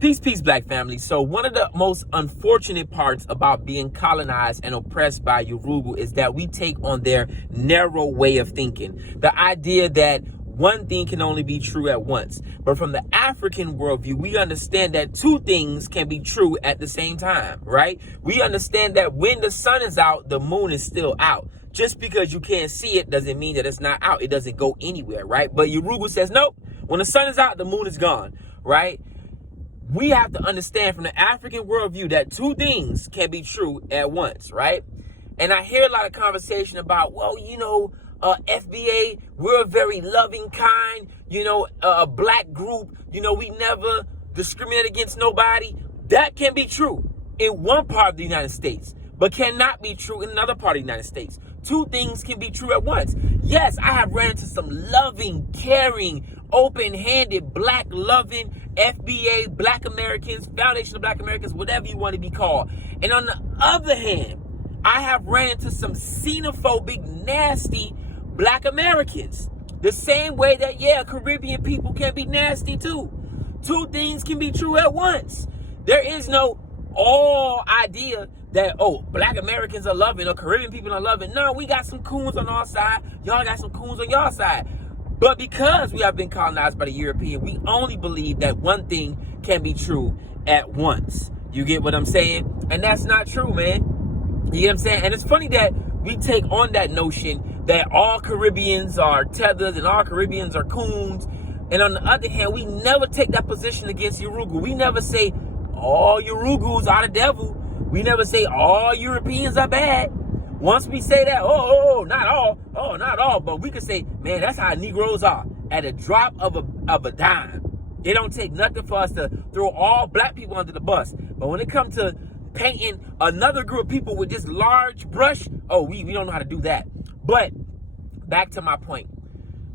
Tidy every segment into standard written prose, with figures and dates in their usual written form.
Peace, Black family. So one of the most unfortunate parts about being colonized and oppressed by Yoruba is that we take on their narrow way of thinking. The idea that one thing can only be true at once. But from the African worldview, we understand that two things can be true at the same time, right? We understand that when the sun is out, the moon is still out. Just because you can't see it doesn't mean that it's not out. It doesn't go anywhere, right? But Yoruba says, nope, when the sun is out, the moon is gone, right? We have to understand from the African worldview that two things can be true at once, right? And I hear a lot of conversation about, well, FBA, we're a very loving, kind, a black group. We never discriminate against nobody. That can be true in one part of the United States, but cannot be true in another part of the United States. Two things can be true at once. Yes, I have ran into some loving, caring, open-handed, black-loving FBA, Black Americans, Foundation of Black Americans, whatever you want to be called. And on the other hand, I have ran into some xenophobic, nasty Black Americans. The same way that, Caribbean people can be nasty too. Two things can be true at once. There is no all idea that, Black Americans are loving or Caribbean people are loving. No, we got some coons on our side. Y'all got some coons on y'all side. But because we have been colonized by the European, we only believe that one thing can be true at once. You get what I'm saying? And that's not true, man. You get what I'm saying? And it's funny that we take on that notion that all Caribbeans are tethered and all Caribbeans are coons. And on the other hand, we never take that position against Yoruba. We never say all Yorugas are the devil. We never say all Europeans are bad. Once we say that, not all, but we can say, man, that's how Negroes are. At a drop of a dime. It don't take nothing for us to throw all black people under the bus. But when it comes to painting another group of people with this large brush, we don't know how to do that. But back to my point.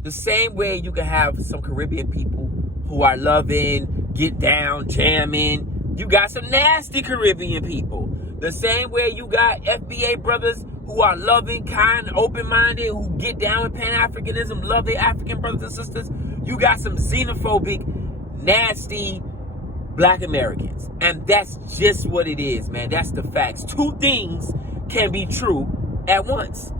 The same way you can have some Caribbean people who are loving, get down, jamming. You got some nasty Caribbean people. The same way you got FBA brothers who are loving, kind, open-minded, who get down with Pan-Africanism, love their African brothers and sisters. You got some xenophobic, nasty Black Americans. And that's just what it is, man. That's the facts. Two things can be true at once.